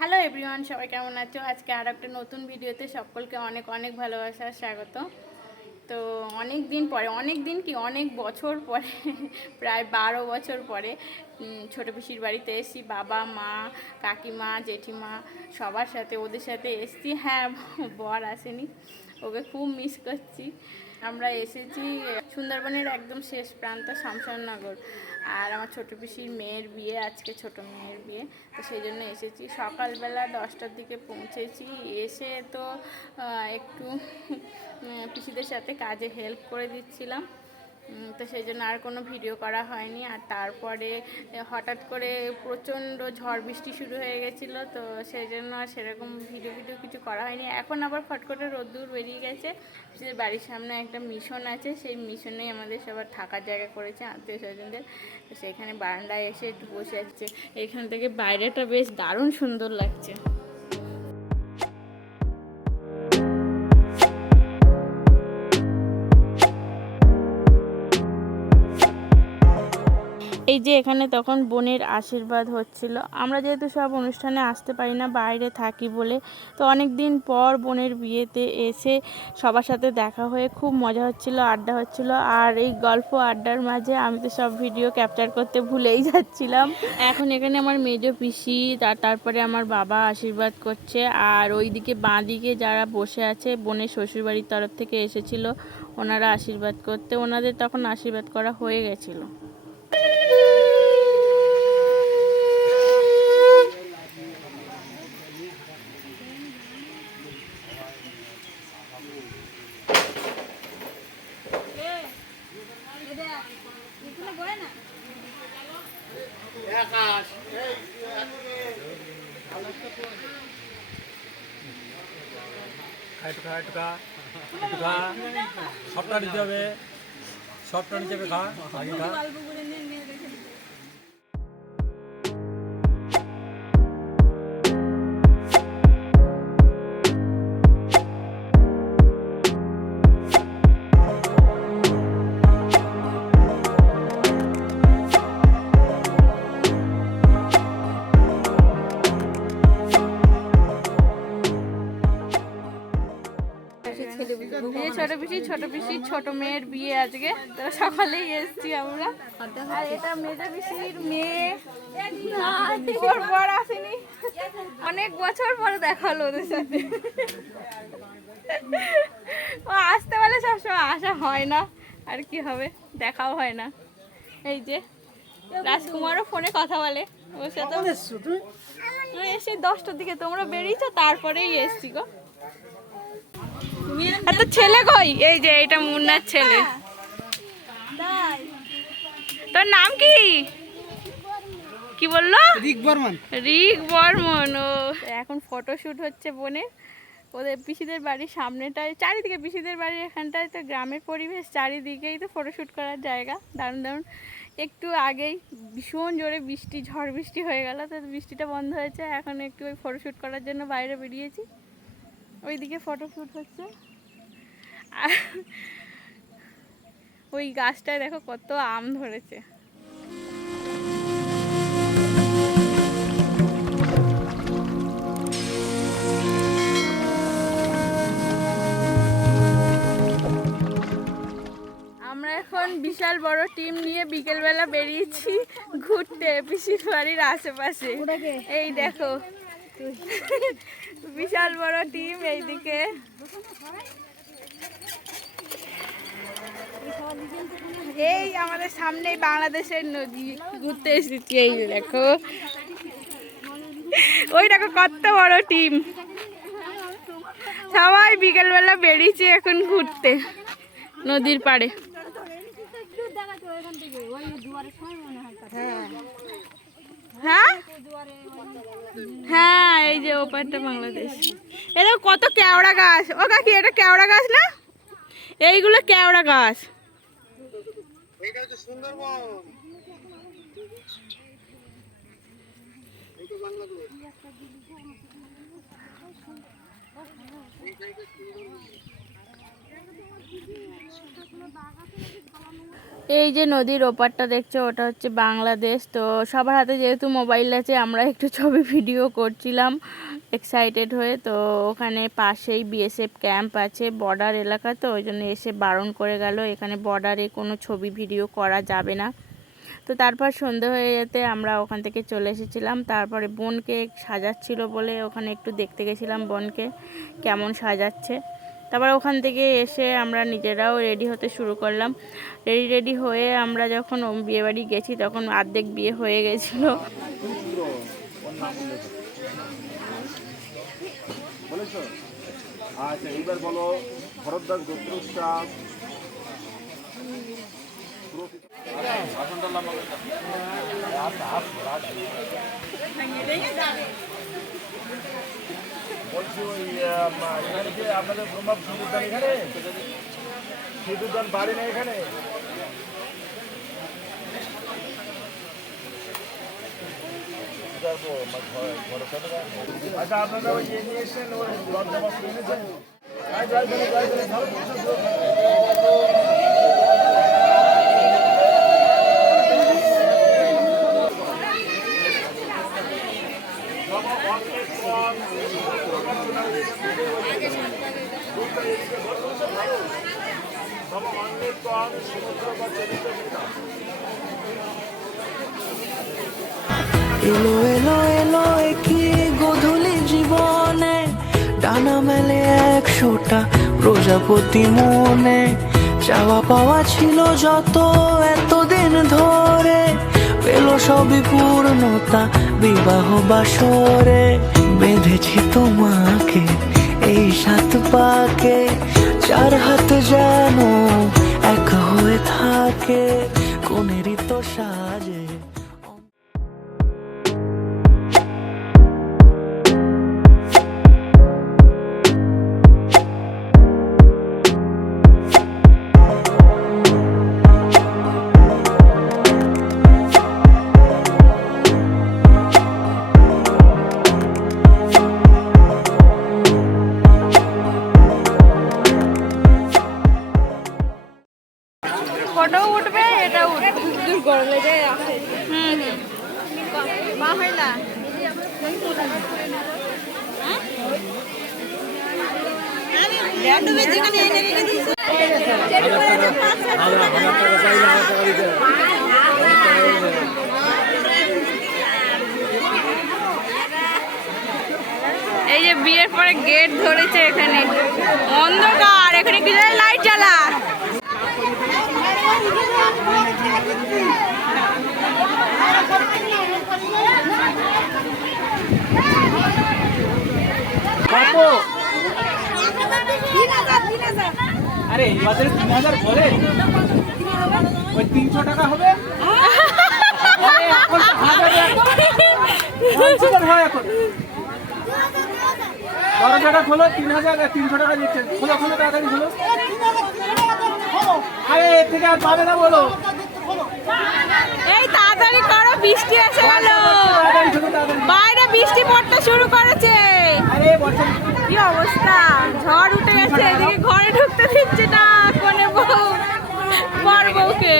Hello everyone, সবাই কেমন আছো? আজকে আর একটা নতুন ভিডিওতে সকলকে অনেক অনেক ভালোবাসার স্বাগত। তো অনেক দিন কি অনেক বছর পরে প্রায় 12 বছর পরে ছোটো পিসির বাড়িতে এসেছি। বাবা, মা, কাকিমা, জেঠিমা সবার সাথে, ওদের সাথে এসেছি। হ্যাঁ, বর আসেনি, ওকে খুব মিস করছি। আমরা এসেছি সুন্দরবনের একদম শেষ প্রান্ত শামশাননগর। আর আমার ছোটো পিসির মেয়ের বিয়ে, আজকে ছোটো মেয়ের বিয়ে, তো সেই জন্য এসেছি। সকালবেলা 10টার দিকে পৌঁছেছি। এসে তো একটু পিসিদের সাথে কাজে হেল্প করে দিচ্ছিলাম, তো সেই জন্য আর কোনো ভিডিও করা হয়নি। আর তারপরে হঠাৎ করে প্রচণ্ড ঝড় বৃষ্টি শুরু হয়ে গেছিলো, তো সেই জন্য আর সেরকম ভিডিও কিছু করা হয়নি। এখন আবার ফট করে রোদ্দুর বেরিয়ে গেছে। বাড়ির সামনে একটা মিশন আছে, সেই মিশনেই আমাদের সবার থাকার জায়গা করেছে আত্মীয় স্বজনদের। তো সেখানে বারান্দায় এসে একটু বসে আছে। এখান থেকে বাইরেটা বেশ দারুণ সুন্দর লাগছে। এই যে এখানে তখন বোনের আশীর্বাদ হচ্ছিল। আমরা যেহেতু সব অনুষ্ঠানে আসতে পারি না, বাইরে থাকি বলে, তো অনেক দিন পর বোনের বিয়েতে এসে সবার সাথে দেখা হয়ে খুব মজা হচ্ছিল, আড্ডা হচ্ছিল। আর এই গল্প আড্ডার মাঝে আমি তো সব ভিডিও ক্যাপচার করতে ভুলেই যাচ্ছিলাম। এখন এখানে আমার মেজো পিসি, তারপরে আমার বাবা আশীর্বাদ করছে। আর ওইদিকে বাঁ দিকে যারা বসে আছে, বোনের শ্বশুরবাড়ির তরফ থেকে এসেছিল ওনারা আশীর্বাদ করতে। ওনাদের তখন আশীর্বাদ করা হয়ে গেছিলো। সবটা নিতে হবে, সবটা নিতে হবে, খা আগে খা। ছোট পিসির ছোট মেয়ের বিয়ে আজকে, তো সকালেই এসেছি আমরা। আর এটা মেজো পিসির মেয়ে, ওর বর আসেনি, অনেক বছর পরে দেখা হলো ওদের সাথে। ও আসতে বলে, সবসময় আসা হয় না, আর কি হবে, দেখাও হয় না। এই যে রাজকুমারও ফোনে কথা বলে ওর সাথে। এসে 10টার দিকে তোমরা বেরিয়েছো, তারপরেই এসছি গো। এত ছেলে কই? এই যে এটা মুন্নার ছেলে। তোর নাম কি? কি বললো? রিক বর্মন। রিক বর্মন। ও এখন ফটোশুট হচ্ছে বোনের। ওদের পিসিদের বাড়ির সামনেটায়, চারিদিকে পিসিদের বাড়ির এখানটায় তো গ্রামের পরিবেশ, চারিদিকেই তো ফটোশুট করার জায়গা। দারুণ দারুণ। একটু আগেই ভীষণ জোরে বৃষ্টি, ঝড় বৃষ্টি হয়ে গেল, তো বৃষ্টিটা বন্ধ হয়েছে। এখন একটু ওই ফটোশুট করার জন্য বাইরে বেরিয়েছি। ওইদিকে ফটোশুট হচ্ছে। আর ওই গাছটায় দেখো কত আম ধরেছে। আমরা এখন বিশাল বড় টিম নিয়ে বিকেলবেলা বেরিয়েছি ঘুরতে পিসির বাড়ির আশেপাশে। এই দেখো বিশাল বড় টিম। এইদিকে এই আমাদের সামনেই বাংলাদেশের নদী, ঘুরতে এসেছি। এই দেখো, ওই দেখো কত বড় টিম। সবাই বিকেলবেলা বেরিয়েছে এখন ঘুরতে নদীর পাড়ে। হ্যাঁ হ্যাঁ, এই যে ওপারটা বাংলাদেশ। এটা কত কেওড়া গাছ। ও কাকি, এটা কেওড়া গাছ না? এইগুলো কেওড়া গাছ। এটা হচ্ছে সুন্দরবন, এটা বাংলাদেশ। এই জায়গা সুন্দরবন। এই যে নদীর ওপারটা দেখছো, ওটা হচ্ছে বাংলাদেশ। তো সবার হাতে যেহেতু মোবাইল আছে, আমরা একটু ছবি ভিডিও করছিলাম এক্সাইটেড হয়ে। তো ওখানে পাশেই বিএসএফ ক্যাম্প আছে, বর্ডার এলাকা, তো ওই জন্য এসে বারণ করে গেল এখানে বর্ডারে কোনো ছবি ভিডিও করা যাবে না। তো তারপর সন্ধে হয়ে যেতে আমরা ওখান থেকে চলে এসেছিলাম। তারপরে বোনকে সাজাচ্ছিল বলে ওখানে একটু দেখতে গেছিলাম বোনকে কেমন সাজাচ্ছে। তারপর ওখান থেকে এসে আমরা নিজেরাও রেডি হতে শুরু করলাম। রেডি হয়ে আমরা যখন বিয়েবাড়ি গেছি তখন অর্ধেক বিয়ে হয়ে গেছিলো। আচ্ছা, এইবার বলো ভরদ্বাজ গোত্রটা বলছি ওই এখানে যে আপনাদের ব্রহ্মা সিঁদুরদান এখানে সিঁদুরদান বাড়ি না এখানে আচ্ছা আপনারা ওই ইয়ে নিয়ে এসেছেন ওই লজ্জা বস্ত্র এনেছেন এলো এলো এলো কি গোধূলি জীবনে, ডানা মেলে 100টা প্রজাপতি মনে। চাওয়া পাওয়া ছিল যত এতদিন ধরে, পেল সবই পূর্ণতা বিবাহ বাসরে। বেঁধেছি তোমাকে এই 7 পাকে, 4 হাত যেন এক হয়ে থাকে কোনেরই তো সাজে। ফটো উঠবে, এটা উঠবে গরমে যায়। মা হইলা এই যে বিয়ের পরে গেট ধরেছে, এখানে অন্ধকার, এখানে কি লাইট জ্বালা। আরে এই বাজারে 3000 বলে ওই 300 টাকা হবে। এখন 1000 হয় এখন। দরজাটা খোলো, 300 টাকা দিচ্ছেন। খোলো খোলো, তাড়াতাড়ি খোলো। আরে এর থেকে আর পাবে না বলো। এই তাড়াতাড়ি করো, বৃষ্টি এসে গেল, বাইরে বৃষ্টি পড়তে শুরু করেছে। আরে বর্ষা কি অবস্থা, ঝড় উঠে গেছে, এদিকে ঘরে ঢুকতে দিচ্ছে না কোনে বউ বর বউকে।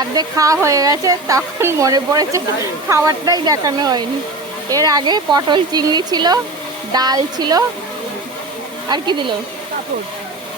অর্ধেক খাওয়া হয়ে গেছে, তখন মনে পড়েছে খাবারটাই দেখানো হয়নি। এর আগে পটল চিংড়ি ছিল, ডাল ছিল, আর কি দিল,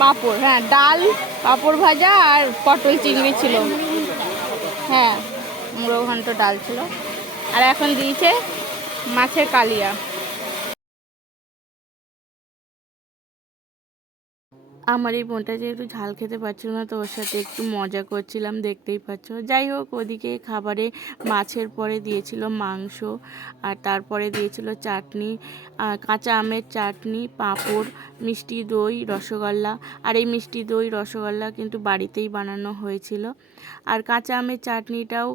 পাঁপড়। হ্যাঁ, ডাল, পাঁপড় ভাজা আর পটল চিংড়ি ছিল। হ্যাঁ, মুড়ো ঘন্ট ডাল ছিল। আর এখন দিয়েছে মাছের কালিয়া। আমার এই বোনটা যেহেতু ঝাল খেতে পারছিল না, তো ওর সাথে একটু মজা করছিলাম, দেখতেই পাচ্ছ। যাই হোক, ওদিকে খাবারে মাছের পরে দিয়েছিল মাংস, আর তারপরে দিয়েছিল চাটনি, কাঁচা আমের চাটনি, পাঁপড়, মিষ্টি দই, রসগোল্লা। আর এই মিষ্টি দই রসগোল্লা কিন্তু বাড়িতেই বানানো হয়েছিল। আর কাঁচা আমের চাটনিটাও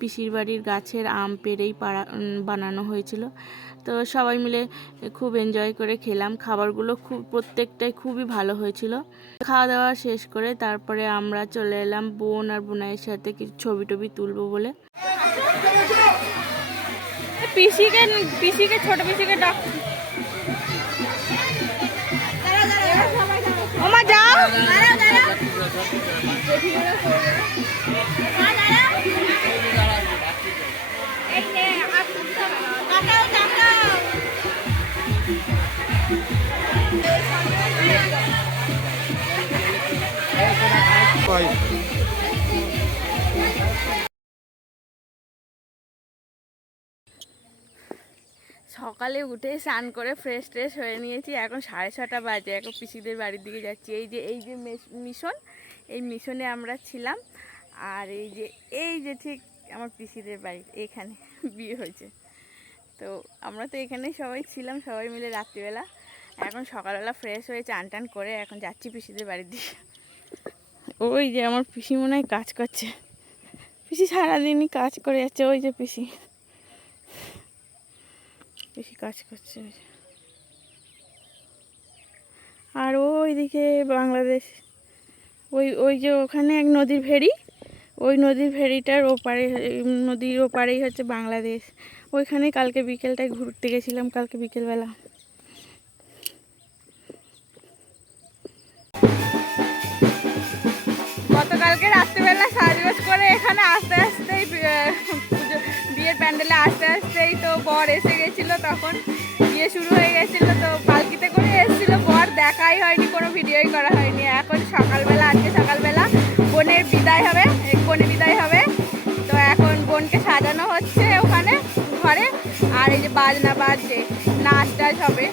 পিসির বাড়ির গাছের আম পেড়েই বানানো হয়েছিল। তো সবাই মিলে খুব এনজয় করে খেলাম। খাবারগুলো প্রত্যেকটাই খুবই ভালো হয়েছিল। খাওয়া দাওয়া শেষ করে তারপরে আমরা চলে এলাম বোন আর বোনাইয়ের সাথে কিছু ছবি টবি তুলবো বলে। পিসিকে ছোট পিসিকে ডাক। ওমা যাও। সকালে উঠে স্নান করে ফ্রেশ ট্রেশ হয়ে নিয়েছি। এখন 6:30 বাজে। এখন পিসিদের বাড়ির দিকে যাচ্ছি। এই যে মিশন, এই মিশনে আমরা ছিলাম। আর এই যে ঠিক আমার পিসিদের বাড়ি এখানে বিয়ে হয়েছে। তো আমরা তো এখানেই সবাই ছিলাম, সবাই মিলে রাত্রিবেলা। এখন সকালবেলা ফ্রেশ হয়ে চান টান করে এখন যাচ্ছি পিসিদের বাড়ির দিকে। ওই যে আমার পিসি মনে হয় কাজ করছে। পিসি সারাদিনই কাজ করে যাচ্ছে। ওই যে পিসি কাজ করছে। আর ওইদিকে বাংলাদেশ, ওই যে ওখানে এক নদীর ভেড়ি, ওই নদীর ভেড়িটার ওপারে, নদীর ওপারেই হচ্ছে বাংলাদেশ। ওইখানে কালকে বিকেলটায় ঘুরতে গেছিলাম, কালকে বিকেলবেলা। গতকালকে রাত্রিবেলা সাজগোজ করে এখানে আস্তে আস্তেই বিয়ের প্যান্ডেলে আসতে আসতেই তো বর এসে গেছিলো। তখন বিয়ে শুরু হয়ে গেছিলো। তো পালকিতে করে এসেছিলো বর, দেখাই হয়নি, কোনো ভিডিওই করা হয়নি। এখন সকালবেলা, আজকে সকালবেলা বোনের বিদায় হবে, বোনের বিদায় হবে। তো এখন বোনকে সাজানো হচ্ছে ওখানে ঘরে। আর এই যে বাজনা বাজছে, নাচ টাচ হবে।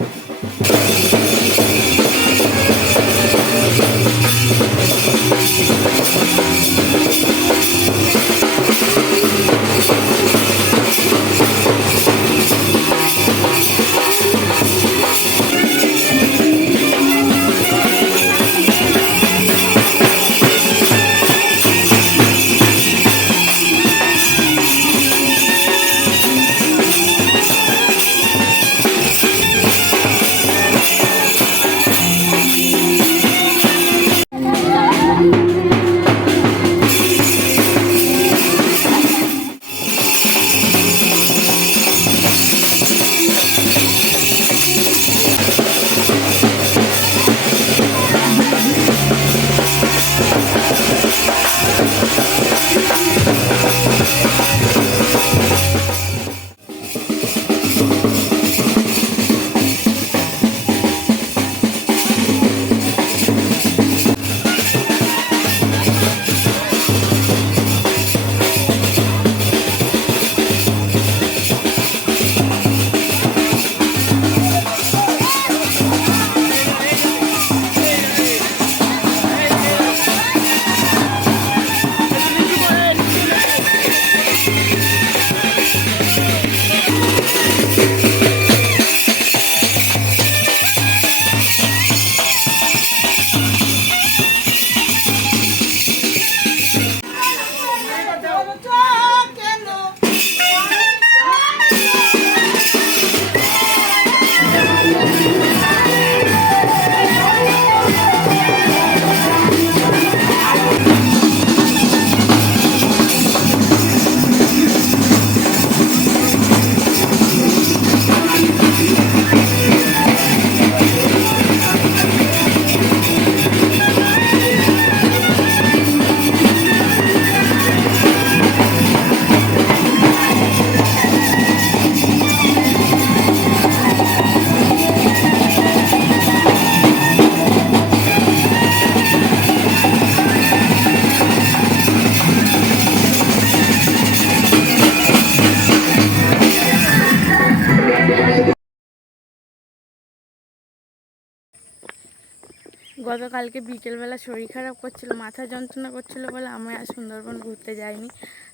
গতকালকে বিকেলবেলা শরীর খারাপ করছিল, মাথা যন্ত্রণা করছিল বলে আমি আর সুন্দরবন ঘুরতে যাইনি।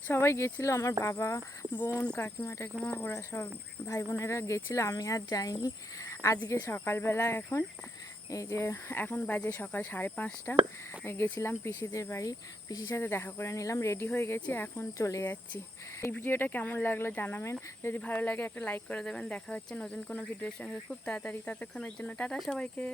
সবাই গেছিলো, আমার বাবা, বোন, কাকিমা টাকিমা, ওরা সব ভাই বোনেরা গেছিলো, আমি আর যাইনি। আজকে সকালবেলা এখন বাজে সকাল 5:30, গেছিলাম পিসিদের বাড়ি, পিসির সাথে দেখা করে নিলাম, রেডি হয়ে গেছি, এখন চলে যাচ্ছি। এই ভিডিওটা কেমন লাগলো জানাবেন, যদি ভালো লাগে একটা লাইক করে দেবেন। দেখা হচ্ছে নতুন কোনো ভিডিওর সঙ্গে খুব তাড়াতাড়ি, ততক্ষণের জন্য টাটা সবাইকে।